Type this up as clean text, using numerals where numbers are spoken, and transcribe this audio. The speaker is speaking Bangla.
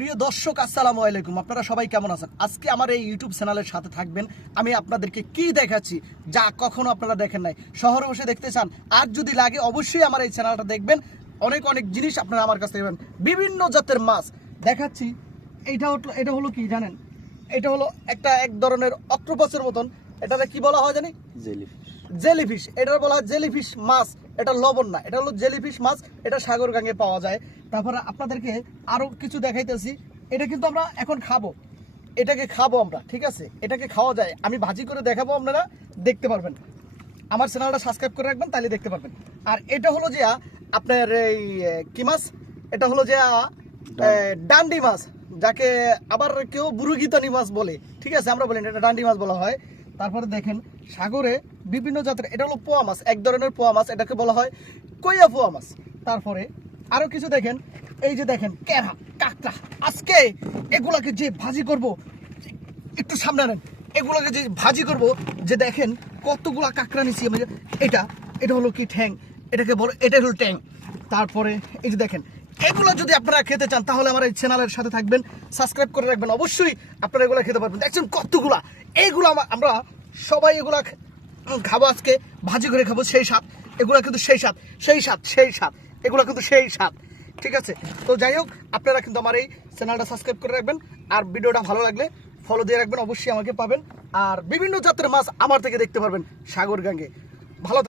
প্রিয় দর্শক আসসালামু আলাইকুম, আপনারা সবাই কেমন আছেন? আজকে আমার এই ইউটিউব চ্যানেলের সাথে থাকবেন। আমি আপনাদেরকে কি দেখাচ্ছি যা কখনো আপনারা দেখেন নাই। শহরে বসে দেখতে চান আর যদি লাগে অবশ্যই আমার এই চ্যানেলটা দেখবেন। অনেক অনেক জিনিস আপনারা আমার কাছ থেকে পাবেন। বিভিন্ন জাতের মাছ দেখাচ্ছি। এটা হলো কি জানেন? এটা হলো এক ধরনের অক্টোপাসের মতন। এটাকে কি বলা হয় জানি? জেলিফিশ। এটা বলা হয় জেলিফিশ মাছ। এটা লবণ না, এটা হলো জেলিফিশ মাছ। এটা সাগর গাঙ্গে পাওয়া যায়। তারপরে আপনাদেরকে আরো কিছু দেখাইতেছি। এটা কিন্তু আমরা এখন খাবো, এটাকে খাবো আমরা, ঠিক আছে? এটাকে খাওয়া যায়, আমি ভাজি করে দেখাবো, আপনারা দেখতে পারবেন। আমার চ্যানেলটা সাবস্ক্রাইব করে রাখবেন, তাহলে দেখতে পারবেন। আর এটা হলো যে আপনার এই কি মাছ, এটা হলো যে ডান্ডি মাছ, যাকে আবার কেউ বুরুগিতানি মাছ বলে, ঠিক আছে? আমরা বলি এটা ডান্ডি মাছ বলা হয়। তারপরে দেখেন সাগরে বিভিন্ন জাতের, এটা হলো পোয়া মাছ, এক ধরনের পোয়া মাছ, এটাকে বলা হয় কইয়া পোয়া মাছ। তারপরে আরো কিছু দেখেন, এই যে দেখেন ক্যারা, কাঁকড়া। আজকে এগুলাকে যে ভাজি করব, একটু সামনে নেন, এগুলোকে যে ভাজি করব, যে দেখেন কতগুলা কাঁকড়া নিছি আমি। এটা হলো কি ঠ্যাং, এটাকে বলো, এটা হলো ট্যাং। তারপরে এই যে দেখেন, এগুলো যদি আপনারা খেতে চান তাহলে আমার এই চ্যানেলের সাথে থাকবেন, সাবস্ক্রাইব করে রাখবেন, অবশ্যই আপনারা এগুলো খেতে পারবেন। দেখছেন কতগুলা, এইগুলো আমরা সবাই এগুলা খাবো, আজকে ভাজি করে খাবো। সেই স্বাদ, এগুলো কিন্তু সেই স্বাদ, এগুলো কিন্তু সেই স্বাদ, ঠিক আছে? তো যাই হোক, আপনারা কিন্তু আমার এই চ্যানেলটা সাবস্ক্রাইব করে রাখবেন। আর ভিডিওটা ভালো লাগলে ফলো দিয়ে রাখবেন, অবশ্যই আমাকে পাবেন। আর বিভিন্ন জাতের মাছ আমার থেকে দেখতে পারবেন সাগর গাঙ্গে।